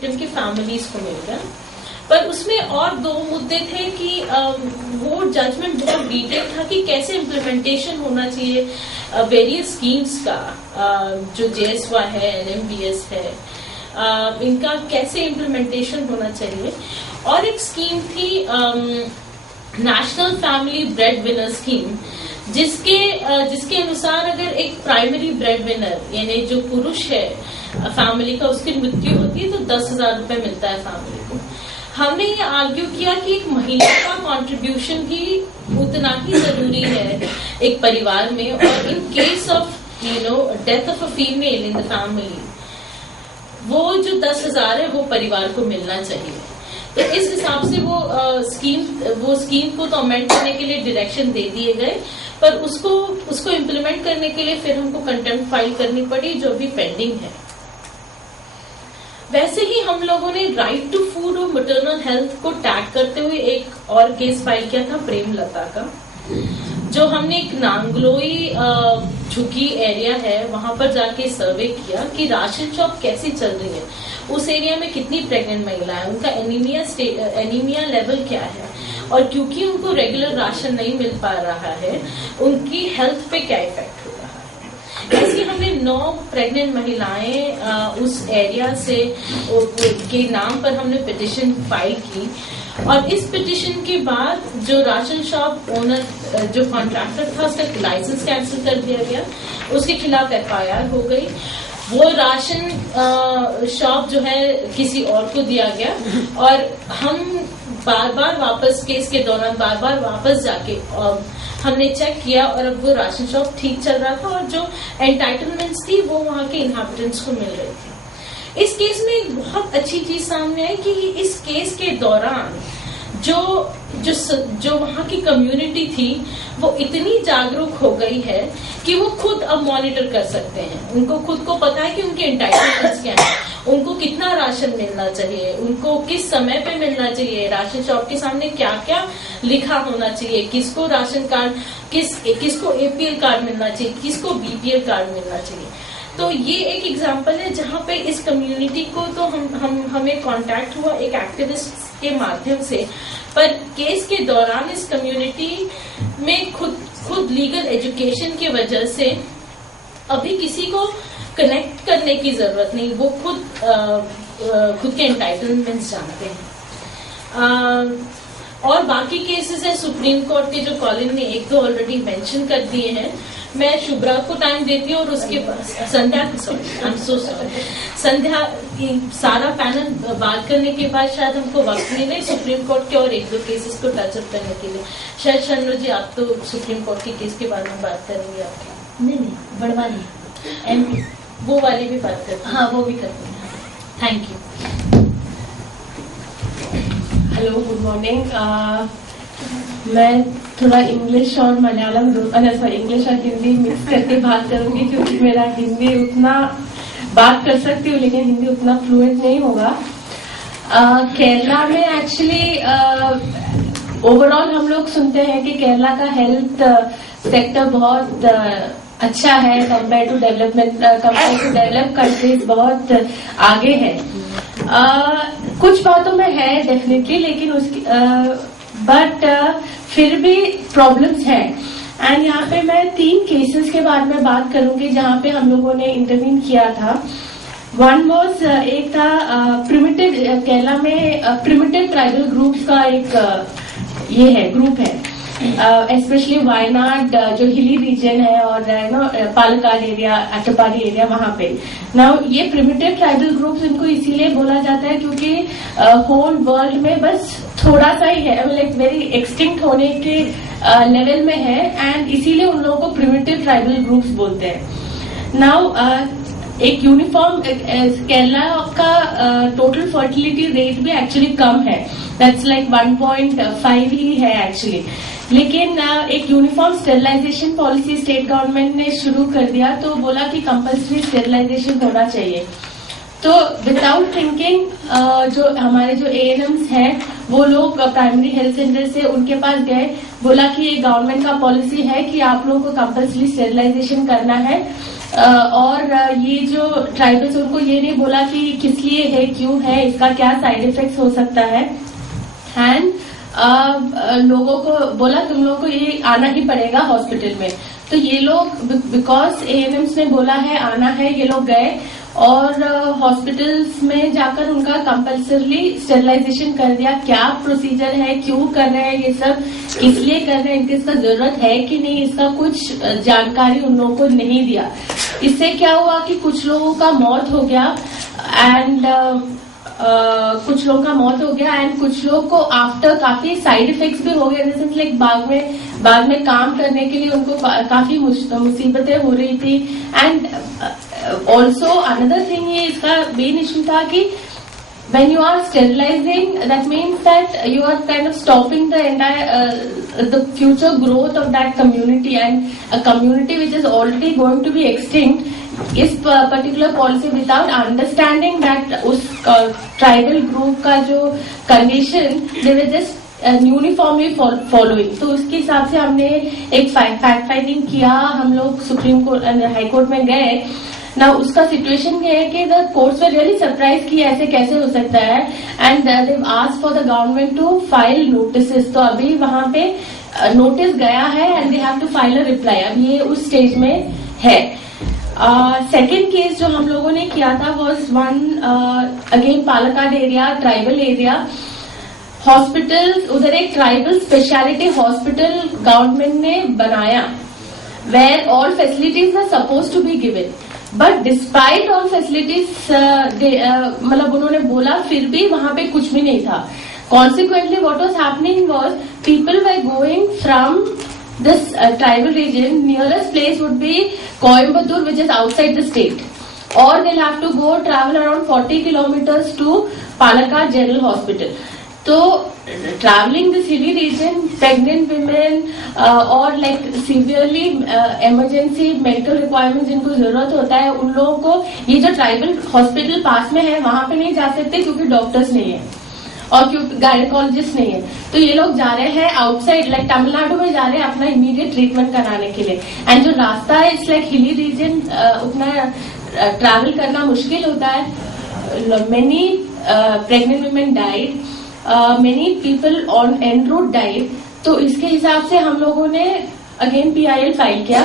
Victim की families को मिल गया। पर उसमें और 2 मुद्दे थे कि वो जजमेंट बहुत डिटेल था कि कैसे इम्प्लीमेंटेशन होना चाहिए वेरियस स्कीम्स का, जो JSY है, NMBS है, इनका कैसे इम्प्लीमेंटेशन होना चाहिए। और एक स्कीम थी national family bread winner scheme, जिसके अनुसार अगर एक प्राइमरी ब्रेड विनर यानी जो पुरुष है फैमिली का, उसकी मृत्यु होती है तो 10,000 रुपए मिलता है फैमिली को। हमने ये आर्ग्यू किया कि एक महिला का कंट्रीब्यूशन भी उतना ही जरूरी है एक परिवार में, और in case of death of a female in the family, वो जो 10,000 है वो परिवार को मिलना चाहिए। तो इस हिसाब से वो स्कीम को तो अमेंड करने के लिए डायरेक्शन दे दिए गए, पर उसको इम्प्लीमेंट करने के लिए फिर हमको कंटेम्प्ट फाइल करनी पड़ी, जो भी पेंडिंग है। वैसे ही हम लोगों ने राइट टू फूड और मैटरनल हेल्थ को टैग करते हुए एक और केस फाइल किया था प्रेमलता का, जो हमने एक नांगलोई झुग्गी एरिया है वहां पर जाके सर्वे किया कि राशन शॉप कैसी चल रही है, उस एरिया में कितनी प्रेग्नेंट महिलाएं, उनका एनीमिया लेवल क्या है, और क्योंकि उनको रेगुलर राशन नहीं मिल पा रहा है उनकी हेल्थ पे क्या इफेक्ट हो रहा है। ऐसी हमने 9 प्रेग्नेंट महिलाएं उस एरिया से के नाम पर हमने पिटिशन फाइल की, और इस पिटिशन के बाद जो राशन शॉप ओनर जो कॉन्ट्रैक्टर था उसका लाइसेंस कैंसिल कर दिया गया, उसके खिलाफ FIR हो गई, वो राशन शॉप जो है किसी और को दिया गया, और हम बार बार वापस केस के दौरान बार बार वापस जाके हमने चेक किया, और अब वो राशन शॉप ठीक चल रहा था और जो एंटाइटलमेंट्स थी वो वहां के इनहैबिटेंट्स को मिल रही थी। इस केस में एक बहुत अच्छी चीज सामने आई कि इस केस के दौरान जो वहां की कम्युनिटी थी वो इतनी जागरूक हो गई है कि वो खुद अब मॉनिटर कर सकते हैं। उनको खुद को पता है कि उनके एंटाइटलमेंट्स क्या हैं, उनको कितना राशन मिलना चाहिए, उनको किस समय पे मिलना चाहिए, राशन शॉप के सामने क्या क्या लिखा होना चाहिए, किसको राशन कार्ड, किसको APL कार्ड मिलना चाहिए, किसको BPL कार्ड मिलना चाहिए। तो ये एक एग्जाम्पल है जहाँ पे इस कम्युनिटी को तो हमें कांटेक्ट हुआ एक एक्टिविस्ट के माध्यम से, पर केस के दौरान इस कम्युनिटी में खुद लीगल एजुकेशन की वजह से अभी किसी को कनेक्ट करने की जरूरत नहीं, वो खुद के एंटाइटलमेंट्स जानते हैं। और बाकी केसेस है सुप्रीम कोर्ट के जो कॉलिन ने 1-2 ऑलरेडी मेंशन कर दिए हैं। मैं शुभ्रा को टाइम देती हूँ और उसके पास संध्या की सारा पैनल बात करने के बाद शायद हमको वक्त मिले सुप्रीम कोर्ट के और 1-2 केसेस को टचअप करने के लिए। शायद शन्नु जी आप तो सुप्रीम कोर्ट के केस के बारे में बात करेंगे। आपकी नहीं बड़वाली MP वो वाली भी बात करते हैं। हाँ वो भी करते हैं। Thank you. Hello good morning. मैं थोड़ा इंग्लिश और मलयालम इंग्लिश और हिंदी मिक्स करके बात करूंगी क्योंकि मेरा हिंदी उतना बात कर सकती हूँ लेकिन हिंदी उतना फ्लुएंट नहीं होगा। केरला में एक्चुअली ओवरऑल हम लोग सुनते हैं कि केरला का हेल्थ सेक्टर बहुत अच्छा है कंपेयर टू डेवलप कंट्रीज बहुत आगे है। कुछ बातों में है डेफिनेटली, लेकिन उसकी बट फिर भी प्रॉब्लम्स हैं। एंड यहाँ पे मैं 3 केसेस के बारे में बात करूंगी जहाँ पे हम लोगों ने इंटरवीन किया था। वन वॉज एक था प्रिमिटिव, केरला में प्रिमिटिव ट्राइबल ग्रुप्स का एक ये है ग्रुप है, स्पेशली वायनाड जो हिली रीजन है और पालक्काड एरिया, अट्टपाडी एरिया, वहां पे नाउ ये प्रिमिटिव ट्राइबल ग्रुप्स इनको इसीलिए बोला जाता है क्योंकि होल वर्ल्ड में बस थोड़ा सा ही है, लाइक वेरी एक्सटिंक्ट होने के लेवल में है एंड इसीलिए उन लोगों को प्रिमिटिव ट्राइबल ग्रुप्स बोलते हैं। नाउ एक यूनिफॉर्म केरला का टोटल फर्टिलिटी रेट भी एक्चुअली कम है, दैट्स लाइक 1.5 ही है एक्चुअली। लेकिन एक uniform sterilisation policy state government ने शुरू कर दिया तो बोला कि कंपल्सरी स्टेरिलाइजेशन होना चाहिए। तो विदाउट थिंकिंग जो हमारे जो ANMs हैं वो लोग प्राइमरी हेल्थ सेंटर से उनके पास गए, बोला कि ये गवर्नमेंट का पॉलिसी है कि आप लोगों को कंपल्सरी स्टेरिलाइजेशन करना है और ये जो ट्राइबल्स उनको ये नहीं बोला कि किस लिए है, क्यों है, इसका क्या साइड इफेक्ट्स हो सकता है। एंड लोगों को बोला तुम लोगों को ये आना ही पड़ेगा हॉस्पिटल में। तो ये लोग बिकॉज एएनएम्स ने बोला है आना है, ये लोग गए और हॉस्पिटल्स में जाकर उनका कंपल्सरली स्टेरिलाइजेशन कर दिया। क्या प्रोसीजर है, क्यों कर रहे हैं, ये सब इसलिए कर रहे हैं, इनकी इसका जरूरत है कि नहीं, इसका कुछ जानकारी उन लोगों को नहीं दिया। इससे क्या हुआ कि कुछ लोगों का मौत हो गया एंड कुछ लोगों का मौत हो गया एंड कुछ लोग को आफ्टर काफी साइड इफेक्ट्स भी हो गए। इन सेंस लाइक बाद में काम करने के लिए उनको काफी मुसीबतें हो रही थी। एंड ऑल्सो अनदर थिंग, ये इसका मेन इशू था कि when you are sterilizing, that means that you are kind of stopping the entire the future growth of that community, and a community which is already going to be extinct. इस particular policy without understanding that उस tribal group का जो condition they were just uniformly following. तो उसके हिसाब से हमने एक फैक्ट फाइंडिंग किया। हम लोग सुप्रीम कोर्ट हाई कोर्ट में गए ना। उसका सिचुएशन ये है कि the courts were really surprise कि ऐसे कैसे हो सकता है and they asked for the government to file notices. तो अभी वहां पे नोटिस गया है and they have to file a reply. अब ये उस स्टेज में है। सेकेंड केस जो हम लोगों ने किया था was one again Palakkad area, tribal area. Hospital उधर एक ट्राइबल स्पेशलिटी हॉस्पिटल गवर्नमेंट ने बनाया where all facilities are suppose to be given, but despite all facilities मतलब उन्होंने बोला फिर भी वहां पे कुछ भी नहीं था। Consequently what was happening was people were going from this tribal region, nearest place would be Coimbatore, which is outside the state, or they'll have to go travel around 40 kilometers to Palakkad General Hospital. So traveling this hilly region, pregnant women or like severely emergency medical requirements जिनको जरूरत होता है, उन लोगों को ये जो tribal hospital पास में है वहां पे नहीं जा सकते क्योंकि डॉक्टर्स नहीं है और क्योंकि गायनेकोलॉजिस्ट नहीं है। तो ये लोग जा रहे हैं आउटसाइड लाइक तमिलनाडु में जा रहे हैं अपना इमीडिएट ट्रीटमेंट कराने के लिए। एंड जो रास्ता है इट्स लाइक हिली रीजन, उतना ट्रैवल करना मुश्किल होता है। Many pregnant women died, many people on en route died. तो इसके हिसाब से हम लोगों ने अगेन PIL फाइल किया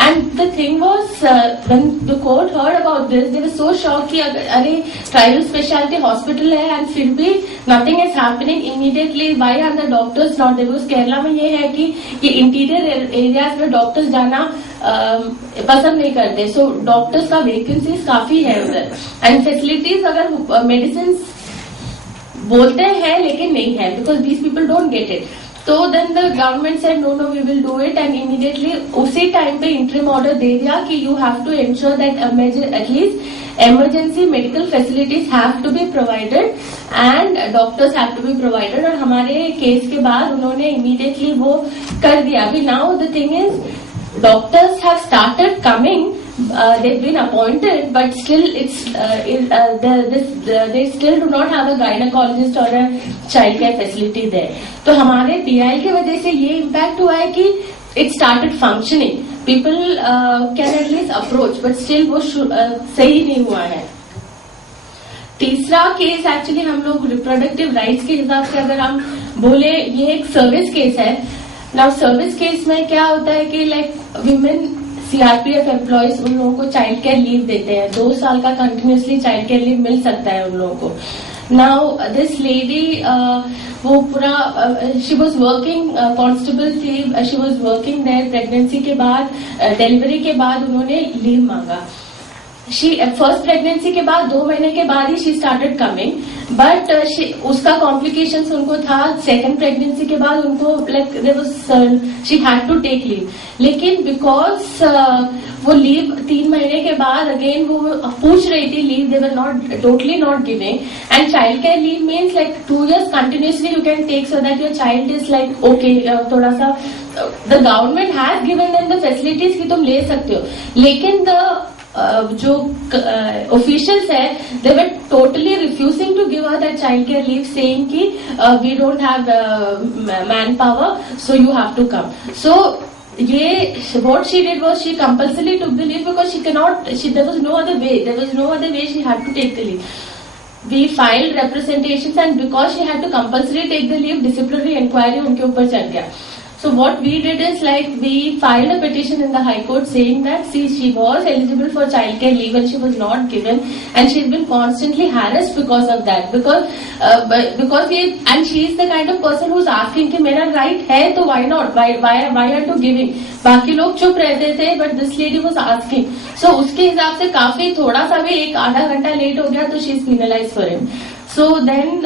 and the thing was when the court heard about this they were so shock कि अरे ट्राइबल स्पेशलिटी हॉस्पिटल है एंड फिर भी nothing is happening immediately. Why are the doctors not there? Kerala में ये है कि इंटीरियर एरियाज में डॉक्टर्स जाना पसंद नहीं करते। सो डॉक्टर्स का वैकेंसीज काफी है उधर एंड फैसिलिटीज अगर मेडिसिन बोलते हैं लेकिन नहीं है because these people don't get it. तो then the government said no we will do it and immediately उसी टाइम पे इंटरिम ऑर्डर दे दिया कि you have to ensure that at least emergency medical facilities have to be provided and doctors have to be provided। और हमारे case के बाद उन्होंने immediately वो कर दिया। अभी now the thing is doctors have started coming, they've been appointed, but still they still do not have a gynecologist or a child care facility there। तो हमारे PIL की वजह से ये impact हुआ है कि it started functioning, people can at least approach, but still वो सही नहीं हुआ है। तीसरा केस एक्चुअली हम लोग रिप्रोडक्टिव राइट्स के हिसाब से अगर हम बोले ये एक सर्विस केस है। नाउ सर्विस केस में क्या होता है कि लाइक विमेन CRPF एम्प्लॉयज उन लोगों को चाइल्ड केयर लीव देते हैं, 2 साल का कंटिन्यूसली चाइल्ड केयर लीव मिल सकता है उन लोगों को। नाउ दिस लेडी वो पूरा शी वॉज वर्किंग, कांस्टेबल थी, she was working there. Pregnancy के बाद डिलीवरी के बाद उन्होंने लीव मांगा। फर्स्ट प्रेगनेंसी के बाद 2 महीने के बाद ही शी स्टार्टेड कमिंग, बट उसका कॉम्प्लिकेशंस उनको था। सेकंड प्रेगनेंसी के बाद उनको like she had to take leave, लेकिन बिकॉज वो लीव 3 महीने के बाद अगेन वो पूछ रही थी leave, they were not totally not giving. And child care leave means like 2 years continuously you can take so that your child is like okay. थोड़ा सा the government has given them the facilities कि तुम ले सकते हो, लेकिन the जो officials है they were totally refusing to give her that child care leave, saying कि we don't have man power so you have to come. So ये what she did was she compulsorily took the leave because there was no other way she had to take the leave. We filed representations and because she had to compulsorily take the leave, disciplinary inquiry उनके ऊपर चल गया. So what we did is we filed a petition in the High Court saying that she was eligible for childcare leave and she was not given, and she's been constantly harassed because of that. And she is the kind of person who's asking कि मेरा right है तो why not? Why aren't you giving? बाकी लोग चुप रहते थे, but this lady was asking. So उसके हिसाब से काफी थोड़ा सा भी एक आधा घंटा लेट हो गया तो she is penalized for him. So then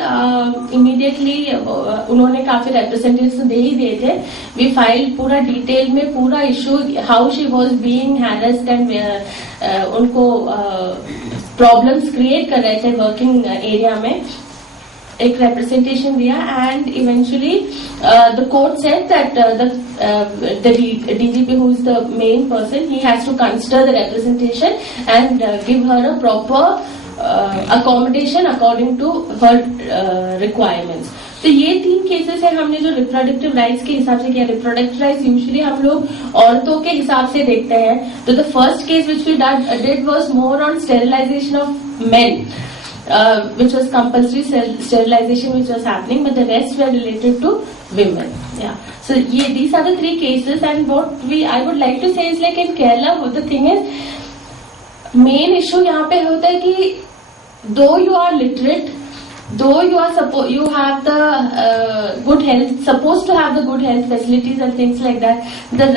immediately उन्होंने काफी representatives दे ही दिए थे. We filed पूरा डिटेल में पूरा issue, how she was being harassed and उनको प्रॉब्लम्स क्रिएट कर रहे थे वर्किंग एरिया में. एक representation दिया and eventually the court said that the DGP, who is the main person, he has to consider the representation and give her a proper accommodation according to her requirements. तो ये 3 cases है हमने जो reproductive rights के हिसाब से किया. Reproductive rights usually हम लोग औरतों के हिसाब से देखते हैं. तो the first case which we did was more on sterilisation of men, which was compulsory sterilization which was happening, but the rest were related to women. Yeah. So these are the 3 cases, and what I would like to say is in Kerala, what the thing is, main issue यहाँ पे होता है कि though you are literate, though you have the good health, supposed to have the good health facilities and things like that, the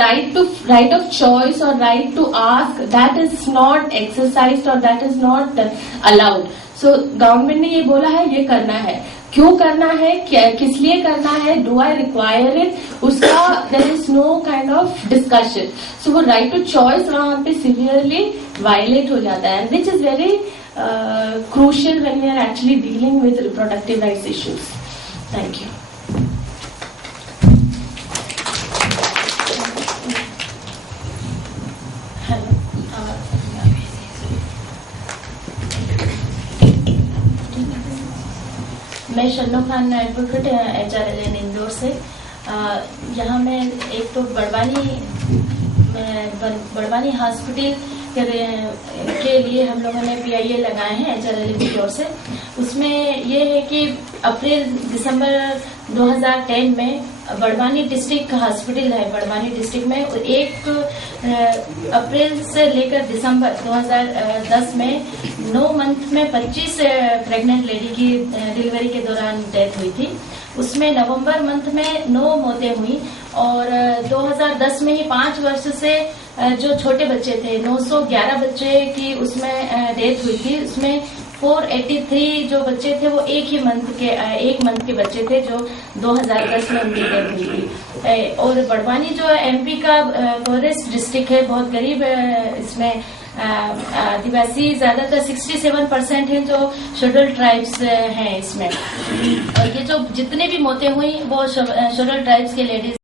right of choice or right to ask, that is not exercised or that is not allowed. So government ने ये बोला है ये करना है, क्यों करना है, किस लिए करना है, do I require it, उसका there is no kind of discussion. So वो right to choice वहाँ पे severely violate हो जाता है, which is very crucial when we are actually dealing with reproductive rights issues. Thank you. मैं शन्नो Khan advocate HRLN Indore से. यहाँ मैं एक तो बड़वानी हॉस्पिटल के लिए हम लोगों ने PIA लगाए हैं HRLN की ओर से. उसमें ये है कि दिसंबर 2010 में बड़वानी डिस्ट्रिक्ट हॉस्पिटल है बड़वानी डिस्ट्रिक्ट में 1 अप्रैल से लेकर दिसंबर 2010 में 9 मंथ में 25 प्रेग्नेंट लेडी की डिलीवरी के दौरान डेथ हुई थी. उसमें नवंबर मंथ में 9 मौतें हुई और 2010 में ही 5 वर्ष से जो छोटे बच्चे थे 911 बच्चे की उसमें डेथ हुई थी. उसमें 483 जो बच्चे थे वो एक मंथ के बच्चे थे जो 2010 में उनकी डेथ हुई थी. और बड़वानी जो MP का पोरेस्ट डिस्ट्रिक्ट है, बहुत गरीब इसमें आदिवासी ज्यादातर 67% है जो शेड्यूल्ड ट्राइब्स हैं इसमें. और ये जो जितने भी मौतें हुई वो शेड्यूल्ड ट्राइब्स के लेडीज